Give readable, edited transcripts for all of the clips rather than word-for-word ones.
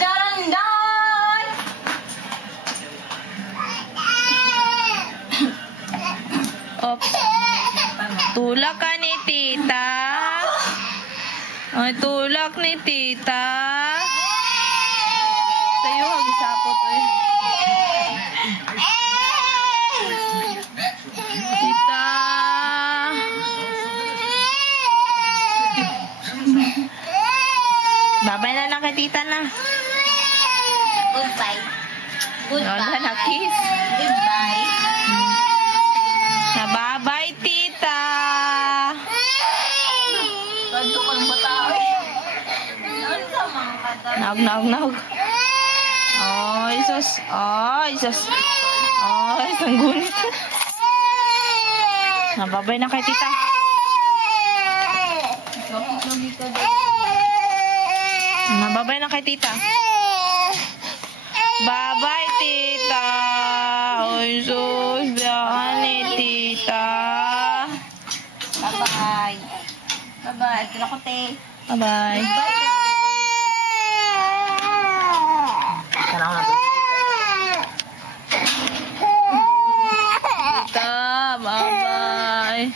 Dandan! Op. Tulak ka ni tita. Ay, tulak ni tita. Sa'yo, hagisapot. Tita. Babay na lang kay tita na. Goodbye. Goodbye. Wala na kiss. Goodbye. Bye-bye, tita. Kadyo ka ng batawi. Ano sa mga kata? Naog. Ay, sus. Ay, sus. Ay, sanggunit. Nababay na kay tita. Nababay na kay tita. Bye-bye, tita. Ay, sus. Biyaan ni tita. Bye-bye. Bye-bye. Tila ko, te. Bye-bye. Bye. Tara nga to. Tita, bye-bye.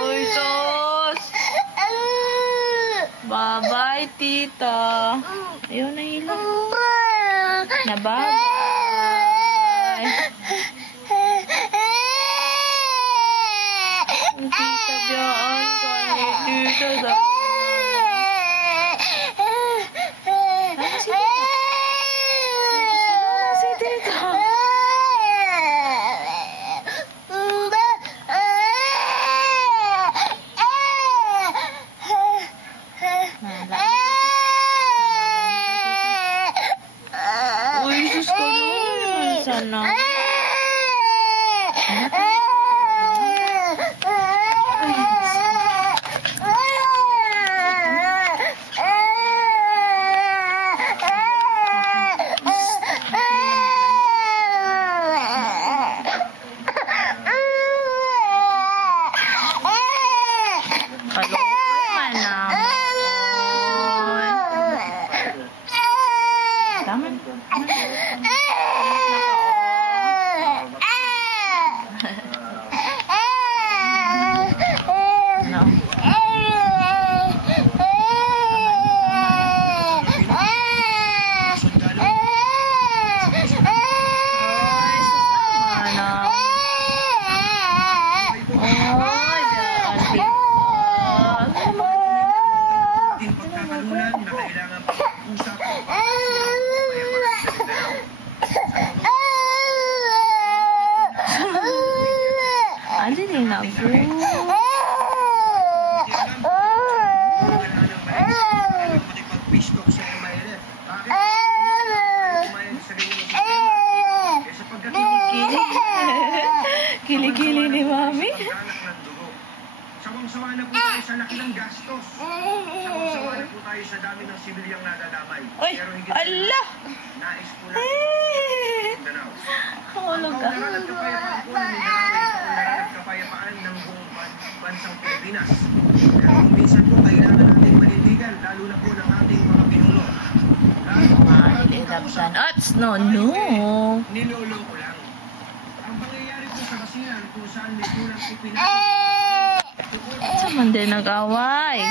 Uy, sus. Bye-bye, tita. Ayaw na hilang. Na bye-bye. Tita, biyaan ka ni tita. Ano si tita? Ano si tita? Uy, sus ko nun. Sana. Kaloy man naman. No. Ano din na po? Kilikili ni mami. Sawang-sawa na po tayo sa laki ng gastos. Sawang-sawa na po tayo sa dami ng sibilyang nadadamay. Ay, Allah! Nais po natin Mindanao. Hulog ka. Ang kaunlaran at kapayapaan po ng Mindanao ay kaunlaran at kapayapaan ng buong bansang Pilipinas. Pero kung minsan po kailangan natin manindigan, lalo na po ng ating mga pinuno. No. Nilolong ko lang. Ang pangyayari po sa basilan kung saan may kulang ipinag. Saan man din nag-away?